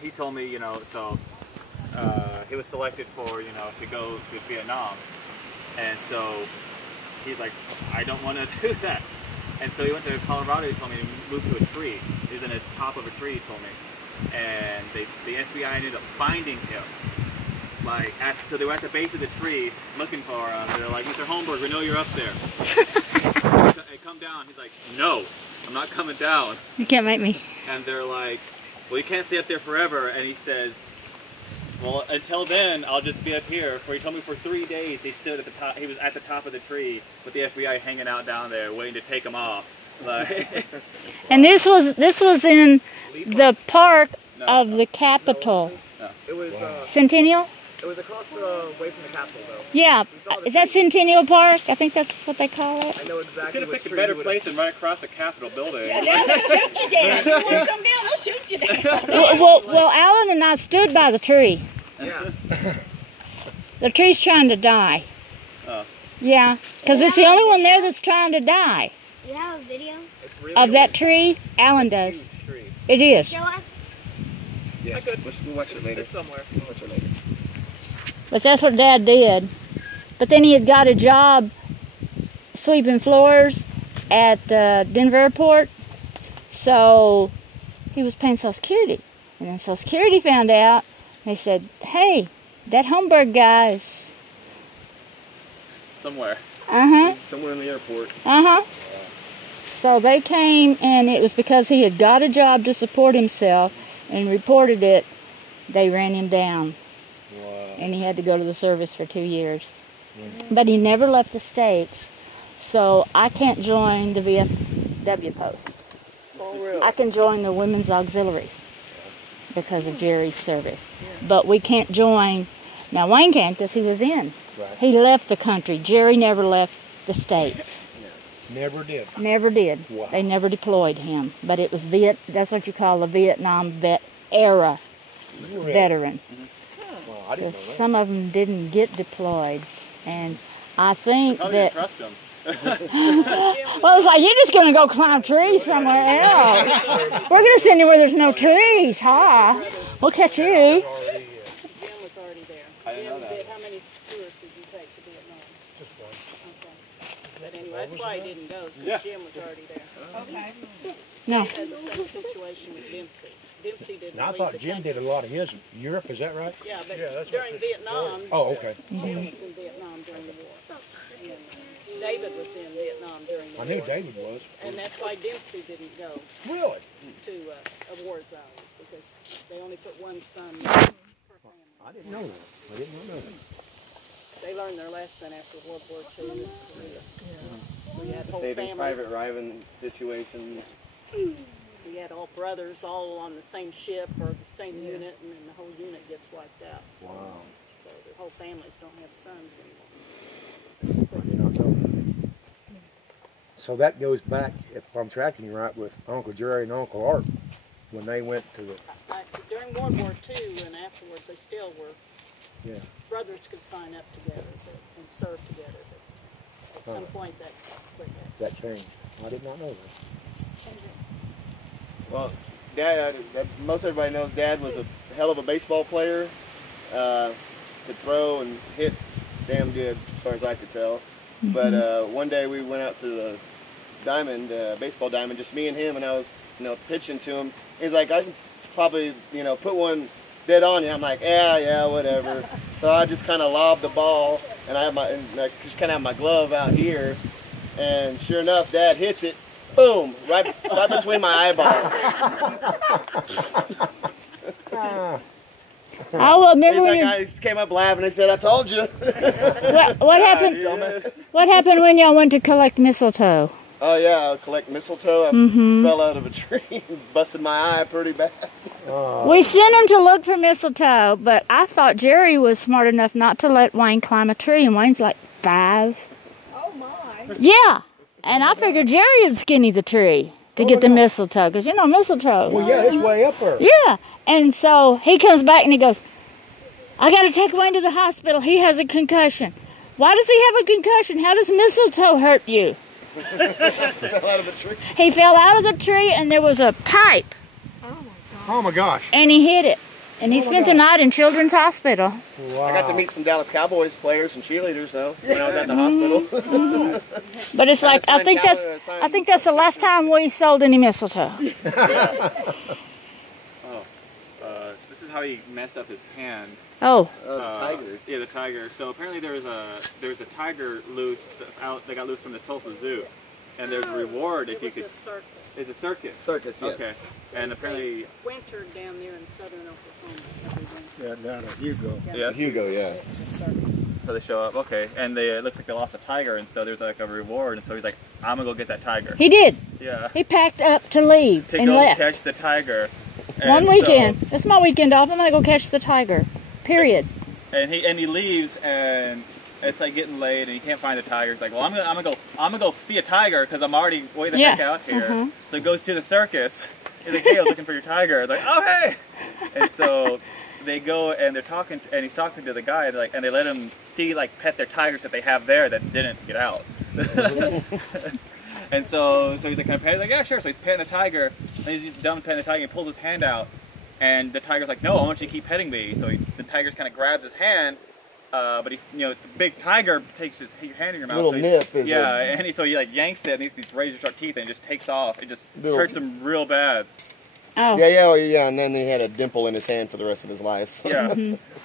he told me, you know, so he was selected for, you know, to go to Vietnam, and so he's like, I don't want to do that, and so he went to Colorado. He told me to move to a tree. He was in the top of a tree. He told me, and the FBI ended up finding him. Like, so they were at the base of the tree looking for him. They're like, Mr. Holmburg, we know you're up there. Hey, come down. He's like, no, I'm not coming down. You can't make me. And they're like, well, you can't stay up there forever. And he says, well, until then, I'll just be up here. He told me for 3 days he stood at the top. He was at the top of the tree with the FBI hanging out down there, waiting to take him off. Like, and this was in the park of the Capitol. No. It was Centennial. It was across the way from the Capitol, though. Yeah, is that Centennial Park? I think that's what they call it. I know exactly. You could have picked a better place than right across the Capitol building. Yeah, now they'll shoot you down. You want to come down, they'll shoot you down. Well, Alan and I stood by the tree. Yeah. The tree's trying to die. Oh. Yeah, because it's the only one there that's trying to die. You have a video? It's really Of that tree, Alan does. huge tree. It is. Show us. Yeah, we'll watch it later. It's somewhere. We'll watch it later. But that's what Dad did. But then he had got a job sweeping floors at Denver Airport. So he was paying Social Security. And then Social Security found out. They said, hey, that Holmburg guy is... Somewhere. Uh-huh. Somewhere in the airport. Uh-huh. So they came, and it was because he had got a job to support himself and reported it. They ran him down. Wow. And he had to go to the service for 2 years. But he never left the States, so I can't join the VFW post. Oh, really? I can join the Women's Auxiliary because of Jerry's service. But we can't join, now Wayne can because he was in. Right. He left the country. Jerry never left the States. Never did. Never did. Wow. They never deployed him. But it was that's what you call a Vietnam vet era veteran. Well, I didn't know that. Some of them didn't get deployed, and I think How do that. you trust him? Well, it's like you're just gonna go climb trees somewhere else. We're gonna send you where there's no trees, huh? We'll catch you. Jim was already there. I didn't know that. How many tours did you take to Vietnam? Just one. Okay. But anyway, that's why he didn't go, because Jim was already there. Okay. No. He had the same situation with Dempsey. Dempsey didn't Now, I leave thought the Jim country. did a lot of his in Europe, is that right? Yeah, but that's during Vietnam, Oh, okay. Jim was in Vietnam during the war. And David was in Vietnam during the I war. knew David was. And that's why Dempsey didn't go Really? to a war zone, because they only put one son per family. I didn't know that. I did not know that. They learned their lesson after World War II. We had whole Saving families. Private Ryan situations. We had all brothers all on the same ship or the same unit, and then the whole unit gets wiped out. So, Wow. so the whole families don't have sons anymore. I did not know that. So that goes back, if I'm tracking you right, with Uncle Jerry and Uncle Art, when they went to the... During World War II and afterwards, they still were. Yeah. Brothers could sign up together and serve together, but at some point that quit happening. That changed. I did not know that. Well, Dad, most everybody knows Dad was a hell of a baseball player. Could throw and hit damn good, as far as I could tell. But one day we went out to the diamond, baseball diamond, just me and him, and I was, pitching to him. He's like, I can probably, put one dead on you. I'm like, yeah, whatever. So I just kind of lobbed the ball, and I just kind of have my glove out here, and sure enough, Dad hits it. Boom! Right between my eyeballs. I remember when I came up laughing and said, "I told you." what happened? What happened when y'all went to collect mistletoe? Oh yeah, I collect mistletoe. I fell out of a tree and busted my eye pretty bad. We sent him to look for mistletoe, but I thought Jerry was smart enough not to let Wayne climb a tree, and Wayne's like 5. Oh my! Yeah, and I figured Jerry would skinny the tree to get the mistletoe, because mistletoe. Well, yeah, it's way up there. Yeah, and so he comes back and he goes, I got to take Wayne to the hospital. He has a concussion. Why does he have a concussion? How does mistletoe hurt you? Fell out of a tree. He fell out of the tree and there was a pipe. Oh my Oh my gosh. And he hit it. And he spent the night in Children's Hospital. Wow. I got to meet some Dallas Cowboys players and cheerleaders though when I was at the hospital. But it's like I think that's the last time we sold any mistletoe. This is how he messed up his hand. Oh. The tiger. Yeah, the tiger. So apparently there was a tiger loose that got loose from the Tulsa Zoo, and there's a reward if you could. It's a circus. Circus, yes. Okay. And apparently. Wintered down there in southern Oklahoma every winter. Yeah, down at Hugo. Yeah. Hugo, yeah. It's a circus. So they show up, okay, and it looks like they lost a tiger, and so there's like a reward, and so he's like, I'm gonna go get that tiger. He did. Yeah. He packed up to leave To and go left. catch the tiger. One And weekend. That's my weekend off. I'm gonna go catch the tiger. Period. And he leaves, and it's like getting late, and he can't find the tiger. He's like, well, I'm gonna go see a tiger because I'm already way the heck out here. So he goes to the circus. He's like, hey, I was looking for your tiger. Like, oh hey. And so they go and they're talking, and he's talking to the guy, and they let him see pet their tigers that they have there that didn't get out. And so he's like, can I pet? He's like, yeah, sure. So he's petting the tiger, and he's just done petting the tiger. And he pulls his hand out, and the tiger's like, no, I want you to keep petting me. So the tiger kind of grabs his hand, but the big tiger takes your hand in your mouth. Little so nip is and he yanks it, and he these razor sharp teeth, and it just takes off. It just hurts him real bad. Oh. Yeah, and then he had a dimple in his hand for the rest of his life. Yeah.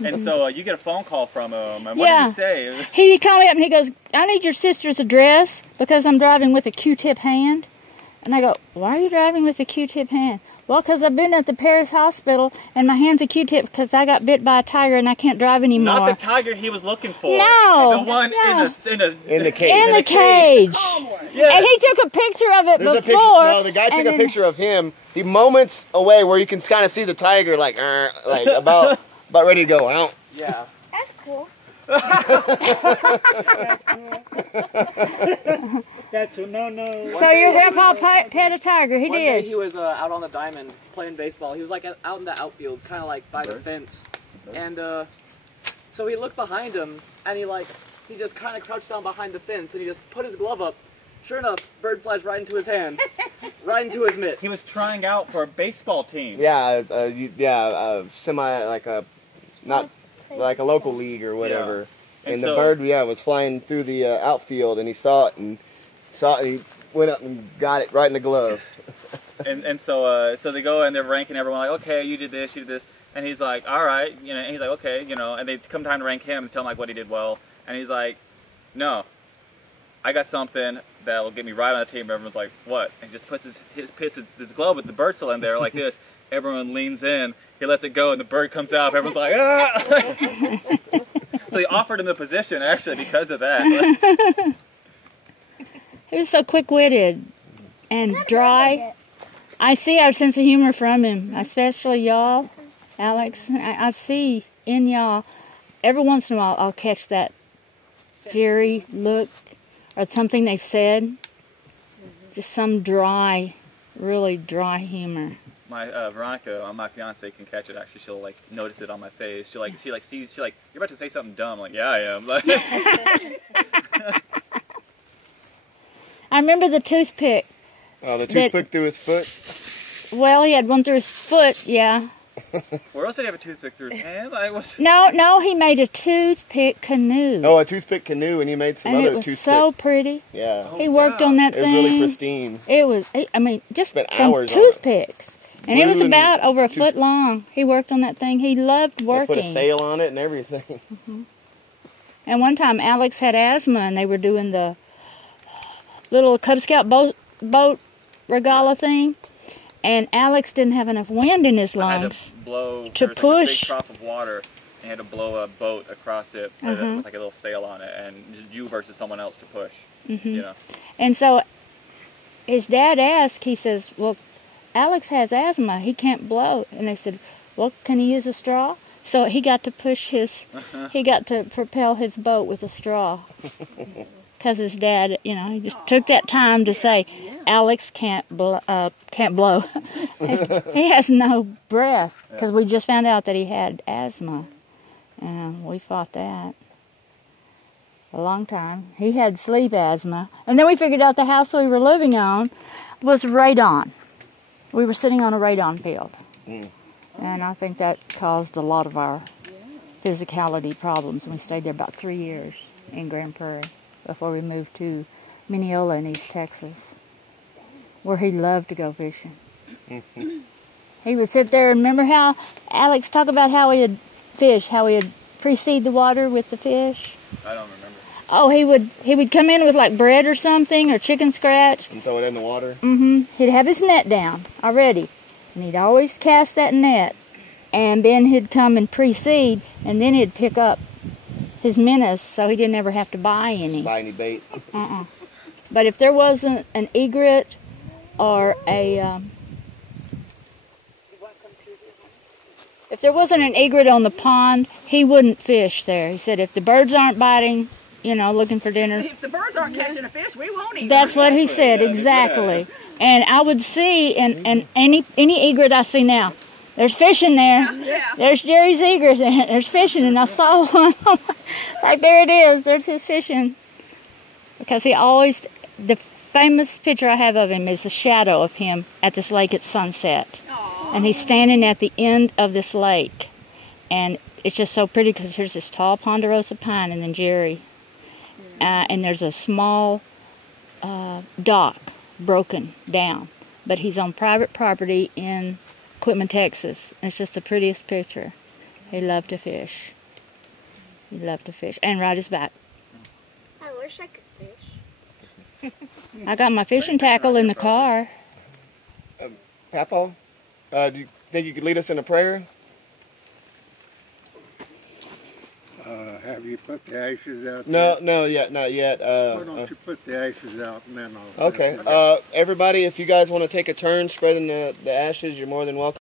And so you get a phone call from him, and what did he say? He called me up and he goes, I need your sister's address because I'm driving with a Q-tip hand. And I go, why are you driving with a Q-tip hand? Well, because I've been at the Paris hospital and my hand's a Q-tip because I got bit by a tiger and I can't drive anymore. Not the tiger he was looking for. No. The one in the cage. In the cage. Yes. And he took a picture of it There's before. No, the guy took a picture of him. He moments away where you can kind of see the tiger about ready to go out. Yeah. That's cool. That's a no-no. So your grandpa pet a tiger. He One day did. he was out on the diamond playing baseball. He was out in the outfields, kind of by the fence. And so he looked behind him, and he just kind of crouched down behind the fence, and he just put his glove up. Sure enough, bird flies right into his hand, right into his mitt. He was trying out for a baseball team. Yeah, not like a local league or whatever. Yeah. And the bird, was flying through the outfield, and he saw it, and he went up and got it right in the glove. and so they go and they're ranking everyone like, okay, you did this, and he's like, all right, and he's like, okay, and they come time to rank him and tell him what he did well, and he's like, no, I got something that will get me right on the team. Everyone's like, what? And he just puts his glove with the bird still in there like this. Everyone leans in, he lets it go, and the bird comes out. Everyone's like, ah! So he offered him the position actually because of that. He was so quick-witted and dry. I see our sense of humor from him, especially y'all, Alex. I see in y'all, every once in a while I'll catch that Jerry look or something they said. Just some dry, really dry humor. My Veronica, my fiance, can catch it. Actually, she'll notice it on my face. She sees. You're about to say something dumb. I'm like, yeah, I am. I remember the toothpick. Oh, the toothpick through his foot? Well, he had one through his foot, yeah. Where else did he have a toothpick through his hand? No, he made a toothpick canoe. Oh, a toothpick canoe, and he made some other toothpick. And it was so pretty. Yeah. He worked on that thing. It was really pristine. It was, just Spent from hours toothpicks. And it was Glue about and over a foot long. He worked on that thing. He loved working. They put a sail on it and everything. And one time Alex had asthma, and they were doing the little Cub Scout boat regala thing. And Alex didn't have enough wind in his lungs to push. There was a big trough of water, and he had to blow a boat across it with a little sail on it, and just you versus someone else to push. And so his dad asked, he says, well, Alex has asthma, he can't blow. And they said, well, can he use a straw? So he got to push he got to propel his boat with a straw. Because his dad, he just took that time to say, Alex can't blow. He has no breath, because we just found out that he had asthma. And we fought that a long time. He had sleep asthma. And then we figured out the house we were living on was radon. We were sitting on a radon field. And I think that caused a lot of our physicality problems. And we stayed there about 3 years in Grand Prairie before we moved to Mineola in East Texas, where he loved to go fishing. He would sit there and remember how Alex talked about how he would fish, how he would precede the water with the fish. I don't remember. Oh, he would come in with like bread or something or chicken scratch. And throw it in the water. He'd have his net down already, and he'd always cast that net, and then he'd come and precede, and then he'd pick up his menace, so he didn't ever have to buy any. Buy any bait. But if there wasn't an egret or a if there wasn't an egret on the pond, he wouldn't fish there. He said if the birds aren't biting, you know, looking for dinner. If the birds aren't catching a fish, we won't eat. That's what he said, exactly. And I would see, and any egret I see now, there's fish in there. Yeah. There's Jerry's egret there. There's fishing, and I saw one. Like, there it is. There's his fishing. Because he always, the famous picture I have of him is a shadow of him at this lake at sunset. And he's standing at the end of this lake. And it's just so pretty because here's this tall ponderosa pine and then Jerry. And there's a small dock broken down. But he's on private property in Quitman, Texas. And it's just the prettiest picture. He loved to fish. He loved to fish. And ride his back. I wish I could fish. I got my fishing tackle in the car. Papaw, do you think you could lead us in a prayer? Have you put the ashes out? No, not yet. Why don't you put the ashes out and then I'll... Okay. Everybody, if you guys want to take a turn spreading the ashes, you're more than welcome.